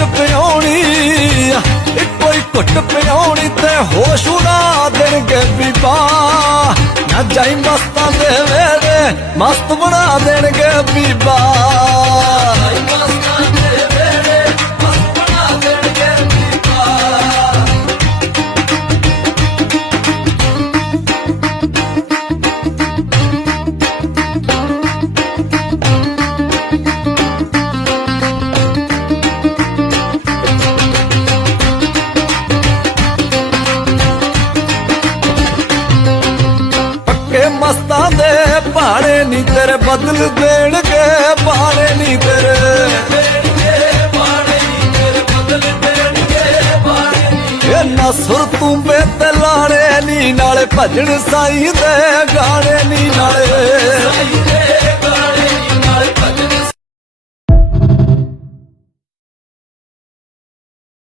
ਘੁੱਟ ਪਿਆਉਣੀ, ਇੱਕੋ ਹੀ ਘੁੱਟ ਪਿਆਉਣੀ ਤੇ ਹੋਸ਼ ਉਡਾ ਦੇਣਗੇ ਬੀਬਾ। ਨਾ ਜਾਈ ਮਸਤਾਂ ਦੇ ਵੇੜੇ ਮਸਤ ਬਣਾ ਦੇਣਗੇ ਬੀਬਾ। ਮਸਤਾਂ ਦੇ ਭਾਣੇ ਨੀ ਤੇਰੇ ਬਦਲ ਦੇਣਗੇ, ਭਾਣੇ ਨੀ ਤੇਰੇ ਨਾ ਸੁਰ ਤੂੰ ਬੇਤੇ ਲਾਣੇ ਨੀ, ਨਾਲੇ ਭਜਨ ਸਾਈਂ ਦੇ ਗਾਣੇ ਨੀ, ਨਾਲੇ